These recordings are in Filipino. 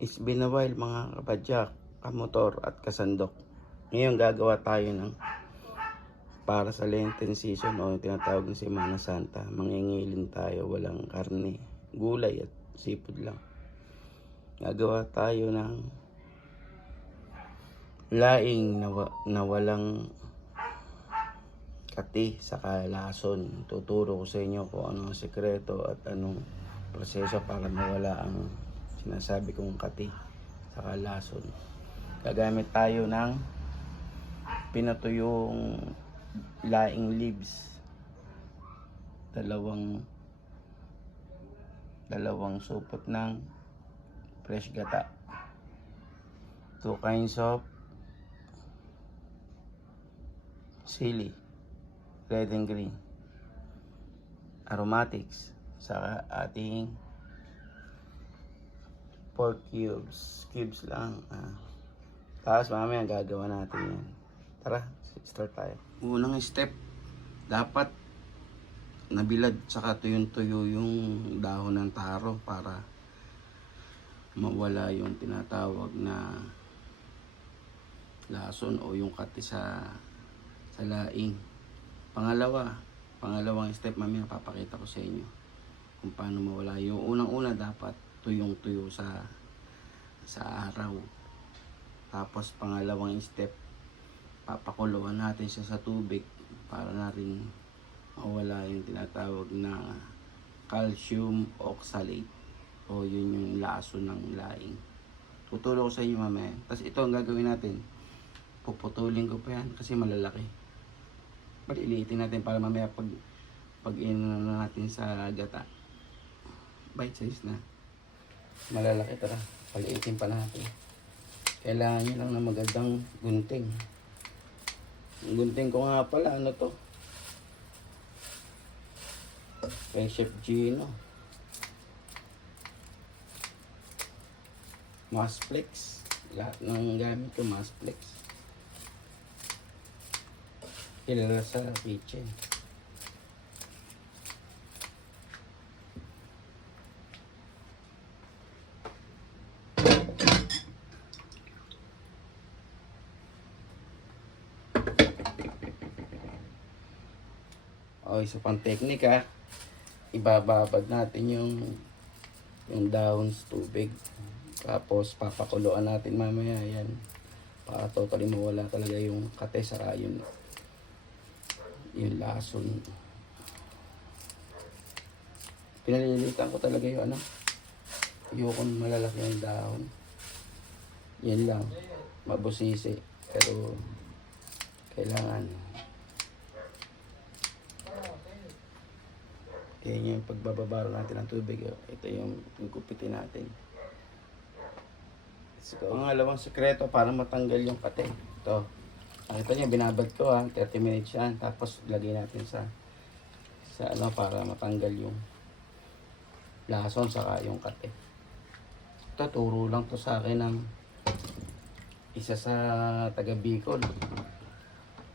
It's been a while mga kapadyak, kamotor at kasandok. Ngayon gagawa tayo ng para sa Lenten season o yung tinatawag na Semana Santa. Mangingilin tayo, walang karne, gulay at seafood lang. Gagawa tayo ng laing na walang kati sa lason. Tuturo ko sa inyo kung ano ang sekreto at anong proseso para mawala ang sinasabi kong kati sa lason. Gagamit tayo ng pinatuyong laing leaves, dalawang supot ng fresh gata, 2 kinds of sili, red and green, aromatics, sa ating pork cubes lang. Tapos mamaya gagawa natin yan. Tara, start tayo. Unang step, dapat nabilad saka tuyong-tuyo yung dahon ng taro para mawala yung tinatawag na lason o yung kati sa laing. Pangalawang step mamaya papakita ko sa inyo kung paano mawala. Yung unang-una dapat tuyong-tuyo sa araw. Tapos pangalawang step, papakuluan natin siya sa tubig para na rin mawala yung tinatawag na calcium oxalate o yun yung lason ng laing. Tuturo ko sa inyo mamaya. Tapos ito ang gagawin natin, puputulin ko pa yan kasi malalaki. Paliliitin natin para mamaya pag na natin sa gata, bite size na malalaki. Tara, paliitin pa natin. Kailangan nyo lang na magandang gunting. Ang gunting ko nga pala, ano to? Kay Chef Gino. Masplex. Lahat ng gamit ko, Masplex. Kilala sa kitchen. O, isa pang technique ibababad natin yung dahon sa tubig. Tapos papakuluan natin mamaya yan para totally mawala talaga yung kate saka yung lason. Pinalilitan ko talaga yung malalaki yung dahon. Yan lang, mabusisi pero kailangan. Yan yung pagbababaro natin ng tubig. Ito yung gugupitin natin. Let's go. Pangalawang sekreto para matanggal yung kate. Ito. Nakita nyo, binabad ko 30 minutes yan. Tapos lagay natin sa para matanggal yung lason saka yung kate. Ito, turo lang to sa akin ng isa sa taga Bicol.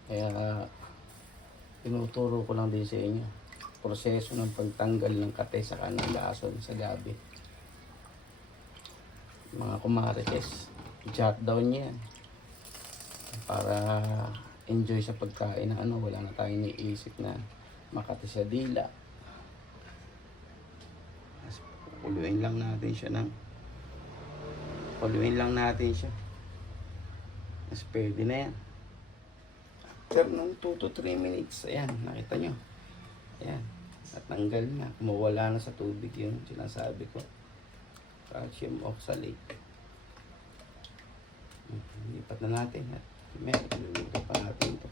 Kaya tinuturo ko lang din sa inyo proseso ng pagtanggal ng kate sa kanang lason sa gabi. Mga kumarites, jot down yan para enjoy sa pagkain na wala na tayong iniisip na makati sa dila. Puluin lang natin siya mas pwede na yan. After ng 2 to 3 minutes, ayan, nakita nyo, ayan, at tanggal na, kumawala na sa tubig yung sinasabi ko, calcium oxalate. Lipat na natin at luluto pa natin ito.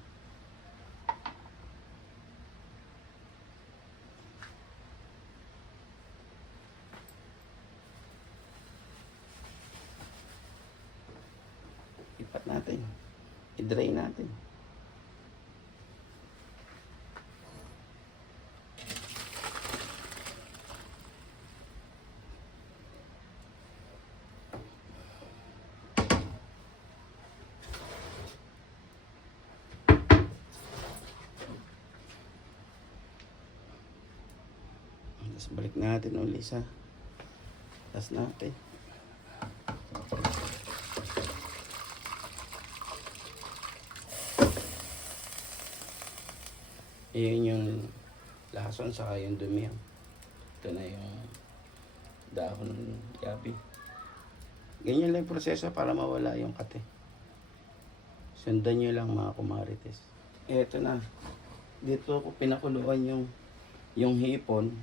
Lipat natin, i-dry natin. Tapos balik natin ulit sa taas natin. Iyon yung lason saka yung dumi. Ito na yung dahon ng gabi. Ganyan lang yung proseso para mawala yung kate. Sundan nyo lang mga kumarites. Eto na. Dito ko pinakuluan yung hipon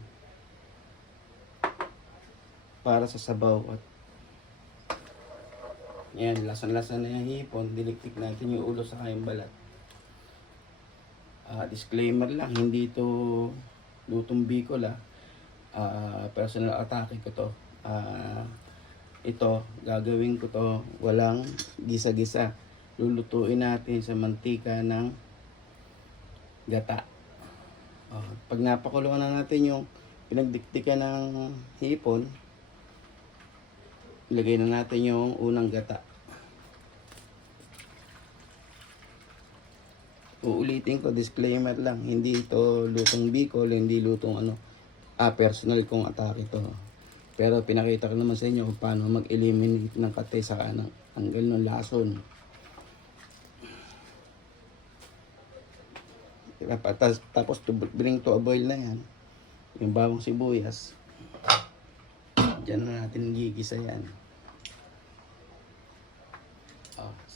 para sa sabaw. At yan, lasan-lasan na yung hipon. Diniktik natin yung ulo sa yung balat. Disclaimer lang, hindi ito lutong Bicol. Personal atake ko to. Ito, gagawin ko to walang gisa-gisa. Lulutuin natin sa mantika ng gata. Pag napakuluan na natin yung pinagdiktikan ng hipon, ilagay na natin yung unang gata. Uulitin ko, disclaimer lang, hindi ito lutong Bicol, hindi lutong personal kong atake to. Pero pinakita ko naman sa inyo kung paano mag-eliminate ng kate sa kanang tanggal ng lason. Tapos bring to a boil na yan. Yung bawang sibuyas. Diyan na natin gigisa yan.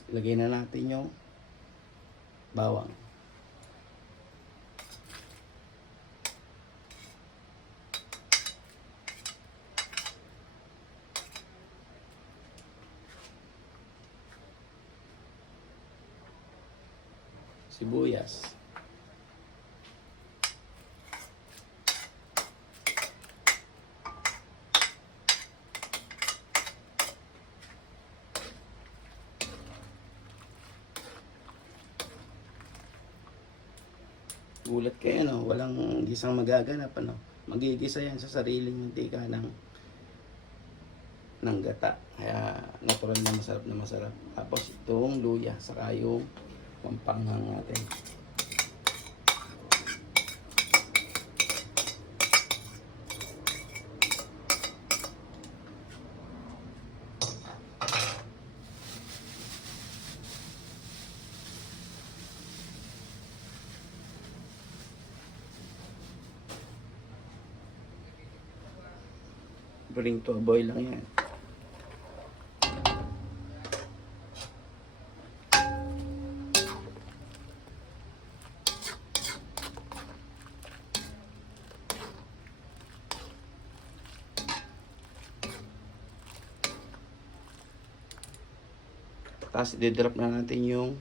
Ilagay na natin yung bawang. Sibuyas. Gulat kayo, no? Walang gisang magaganap, magigisa yan sa sariling mantika ng gata. Kaya natural na masarap. Tapos itong luya, saka yung pampanghang natin. Bring to a boil lang yan. Tapos i-drop na natin yung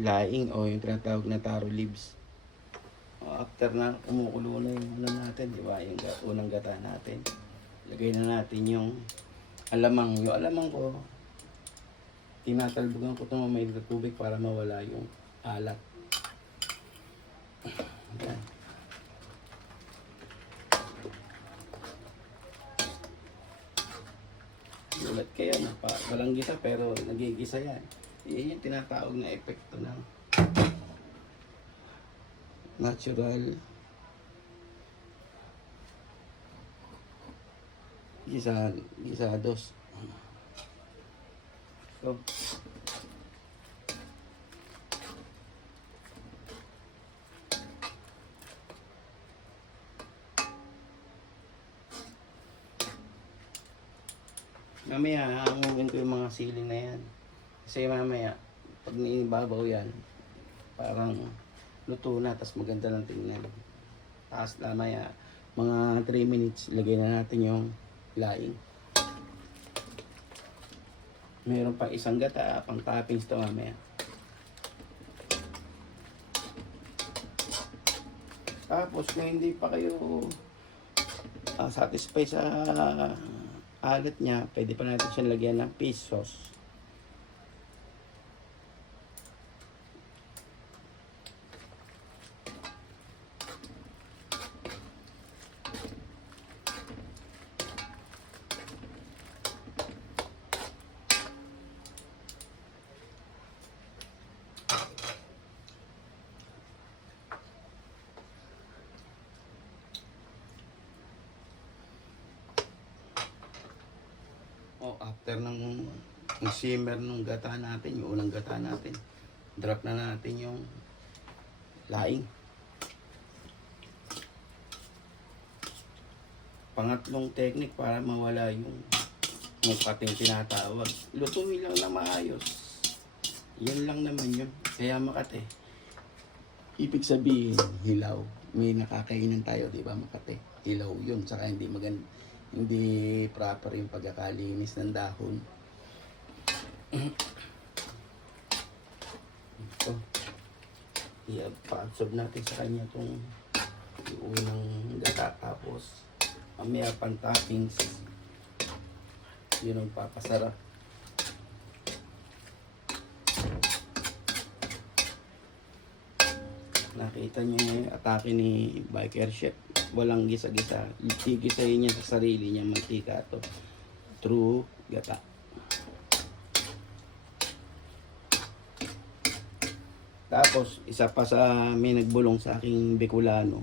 laing o yung tinatawag na taro leaves. After na kumukulo na yung natin, di ba? Yung unang gata natin. Lagay na natin yung alamang. Yung alamang ko, tinatalbogan ko itong may tubig para mawala yung alat. Ayan. Ulat kayo, walang gisa pero nagigisa yan. Yan yung tinatawag na epekto ng natural gisados. So, mamaya hangungin ko yung mga siling na yan. Kasi mamaya, pag niibabaw yan, parang luto na, tas maganda lang tingnan. Tapos mamaya, mga 3 minutes, lagay na natin yung laing. Meron pa isang gata, pang toppings to mamaya. Tapos kung hindi pa kayo satisfied sa alat niya, pwede pa natin siya lagyan ng fish sauce. After ng simmer nung gata natin, yung unang gata natin, drop na natin yung laing. Pangatlong technique para mawala yung pating tinatawag. Lutuin lang na maayos. Yan lang naman yun. Kaya Makate. Ibig sabihin, hilaw. May nakakainan tayo, di ba Makate? Hilaw yun. Saka hindi proper yung pagkakalinis ng dahon. Ito. I-absorb natin sa kanya itong unang gata. Tapos, mamaya pang toppings. Yun ang papasarap. Nakita niyo yung atake ni Biker Chef. Walang gisa-gisa. Gigisahin niya sa sarili niya mantika to. True gata. Tapos, isa pa sa may nagbulong sa aking Bicolano,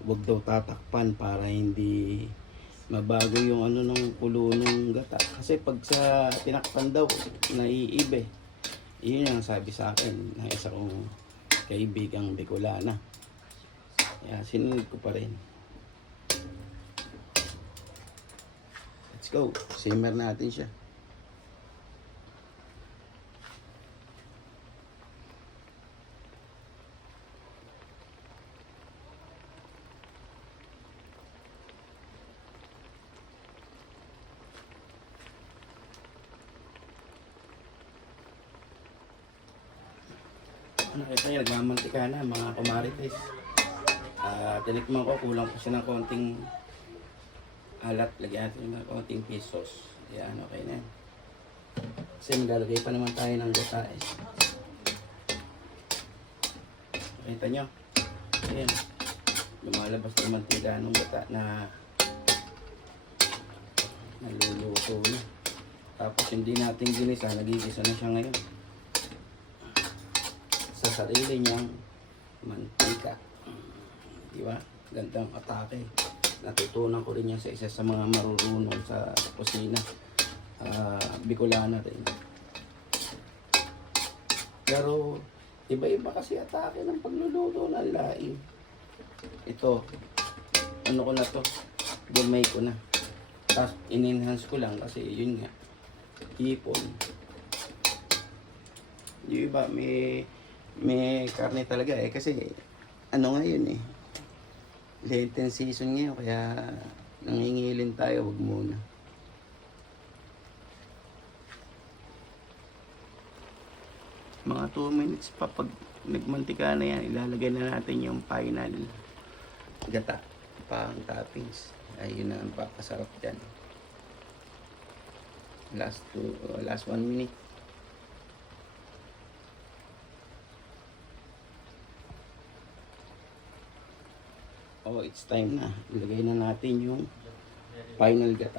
huwag daw tatakpan para hindi mabago yung ano ng kulo ng gata. Kasi pag sa tinakpan daw, naiibe. Yun ang sabi sa akin ng isa kong kaibigang Bicolana. Kaya sinunod ko pa rin. Let's go. Simmer natin siya. Nakita niyo, nagmamantika na mga kumarites. Tinikman ko, kulang po siya ng konting alat. Lagyan natin ng konting pesos. Ayan, okay na yan. Kasi maglalagay pa naman tayo ng gata eh. Nakita nyo? Ayan. Lumalabas ng mantika ng gata na naluluto na. Tapos hindi natin ginisa, nagigisa na siya ngayon. Sa sarili niyang mantika. Di ba? Gandang atake. Natutunan ko rin yan sa isa sa mga marurunong sa kusina. Bicolana rin. Pero iba-iba kasi atake ng pagluluto ng laing. Ito, ano ko na to? Gumay ko na. Tapos in-enhance ko lang kasi yun nga. Ipon. Yung iba may karne talaga eh kasi ano ngayon eh Lenten season ngayon kaya nangingilin tayo, wag muna. Mga 2 minutes pa pag nagmantika na yan, ilalagay na natin yung final gata pang toppings. Ayun na ang papasarap dyan. Last 1 minute. Oh, it's time na. Ilagay na natin yung final gata.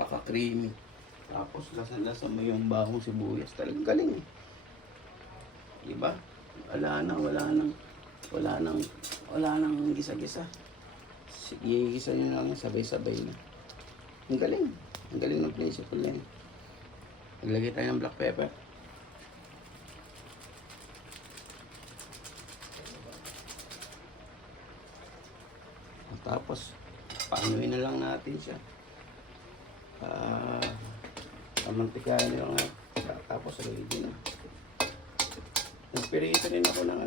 Paka-creamy. Tapos lasa-lasa mo yung bahong sibuyas. Talagang galing eh. Diba? Wala nang gisa-gisa. Gisa nyo lang sabay-sabay na. Ang galing ng principle na yun. Naglagay tayo ng black pepper. Tapos paanuin na lang natin siya. Mantikahan nyo nga. Tapos ready na. Nagpirito rin ako ng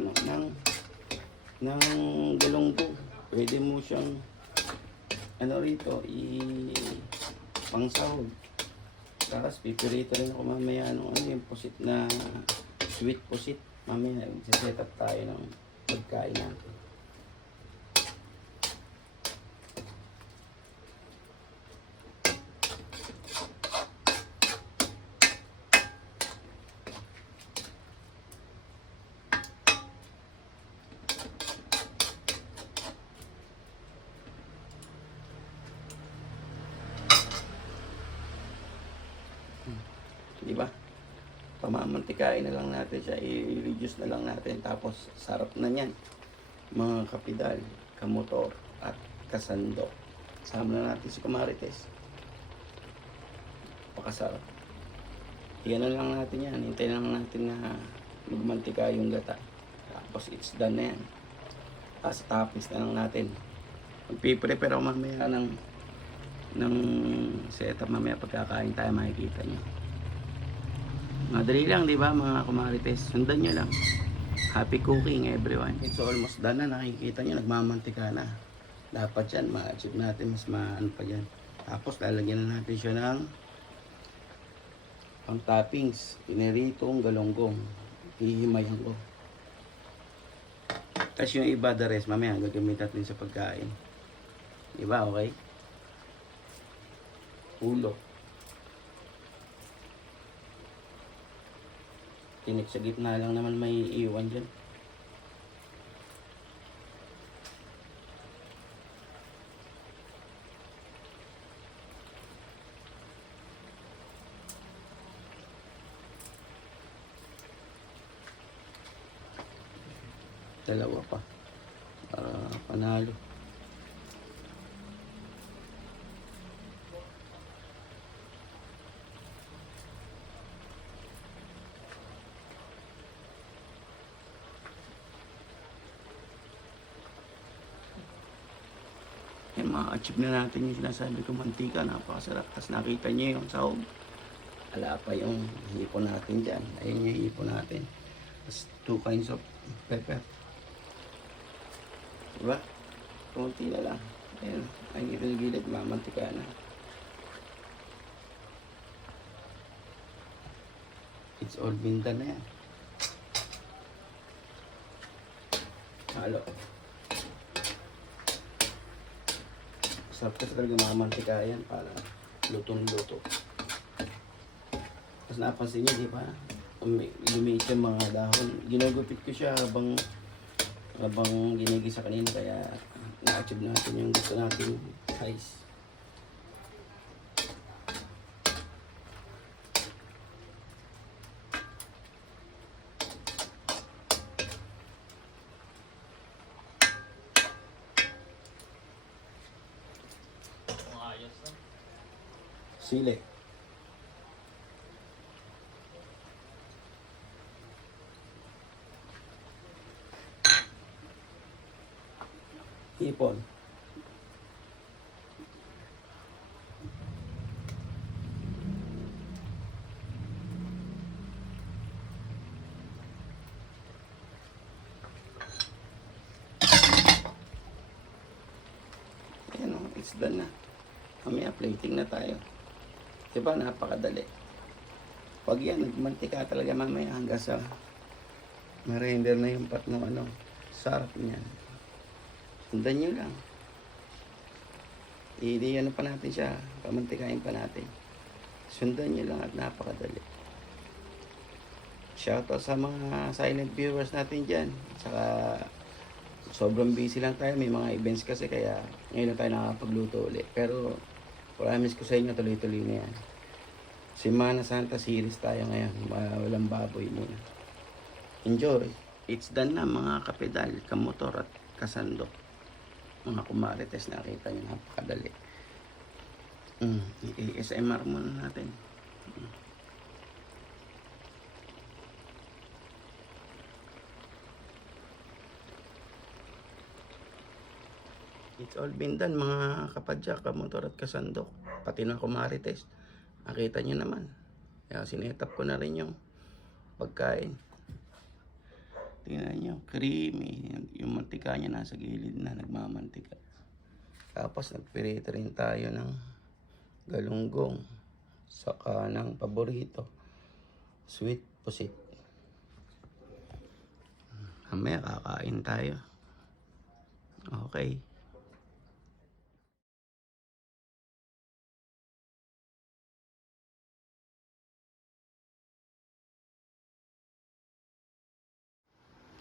galunggong. Pwede mo siyang rito pangsahog. Tapos pipirito rin ako mamaya yung pusit na sweet pusit. Mamaya set up tayo ng pagkain natin. Di ba? Pamamantikain na lang natin siya, i-reduce na lang natin, tapos sarap na niyan. Mga kapidal, kamotor, at kasandok. Sama na natin si Kumarites. Pakasarap. Iyan lang natin yan. Hintayin lang natin na magmantika yung gata. Tapos it's done na yan. Tapos toppings na lang natin. Magpiprepare ako mamaya ng setup. Mamaya pagkakain tayo makikita nyo. Madali lang, di ba mga Kumarites? Sundan nyo lang. Happy cooking everyone. It's almost done na. Nakikita nyo, nagmamantika na. Dapat yan, ma-achieve natin. Mas maano pa dyan. Tapos lalagyan na natin siya ng pang toppings, pineritong galonggong, hihimayan ko. Tapos yung iba, the rest, mamaya gagamit natin sa pagkain. Diba, okay? Ulo. Tinik sa gitna lang naman may iwan dyan. Dalawa pa para panalo. Ma-achieve na natin yung sinasabi ko, mantika, napakasarap. Tapos nakita nyo yung sahog, ala pa yung hipon natin dyan. Ayun yung hipon natin. Tapos 2 kinds of pepper. Diba? Kunti na lang. Ayan, ay gilid-gilid, mamantika na. It's all been done na yan. Halo. Sarap kasi talaga mamantika yan para lutong-luto. Tapos napansin nyo, di ba? Lumiit yung mga dahon. Ginagupit ko siya habang ginigisa kanina, kaya na-achieve natin yung gusto natin size. Sili. Hipon. Ayan o, it's done na. Mamaya plating na tayo. Diba, napakadali. Pag yan, nagmantika talaga mamaya hanggang sa ma-render na yung part ng ano. Sarap niyan. Sundan nyo lang. Ano pa natin siya, pamantikain pa natin. Sundan nyo lang at napakadali. Shoutout sa mga silent viewers natin dyan. Saka sobrang busy lang tayo. May mga events kasi, kaya ngayon lang tayo nakakapagluto ulit. Pero promise ko sa inyo, tuloy-tuloy na yan. Semana Santa series tayo ngayon. Walang baboy muna. Enjoy. It's done na mga kapedal, kamotor at kasandok. Mga Kumarites, nakita nyo, napakadali. ASMR muna natin. It's all been done mga kapadyak, kamotor at kasandok. Pati na Kumarites. Nakita nyo naman. Kaya sinetap ko na rin yung pagkain. Tingnan nyo, creamy. Yung mantika niya nasa gilid na, nagmamantika. Tapos nagpirito rin tayo ng galunggong. Saka ng paborito, sweet pusit. Mamaya kakain tayo. Okay.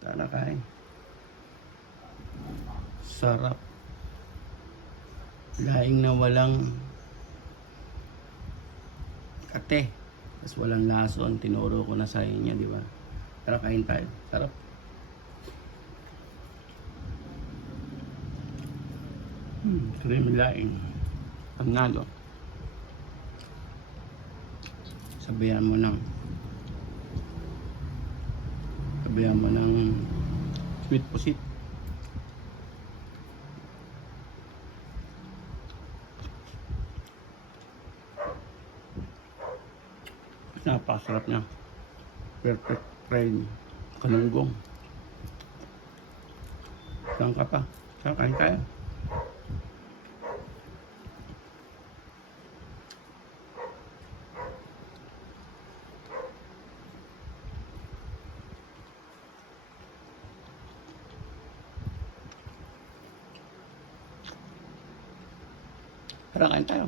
Tara kain. Sarap. Laing na walang kate. Tapos walang lason, tinuro ko na sa inyo, di ba? Tara, kain tayo. Sarap. Creamy laing. Panalo. Sabayan mo ng sweet pusit. Napakasarap niya. Perfect fried kanunggong. Saan ka pa? Saan kain tayo? Tara, kain tayo.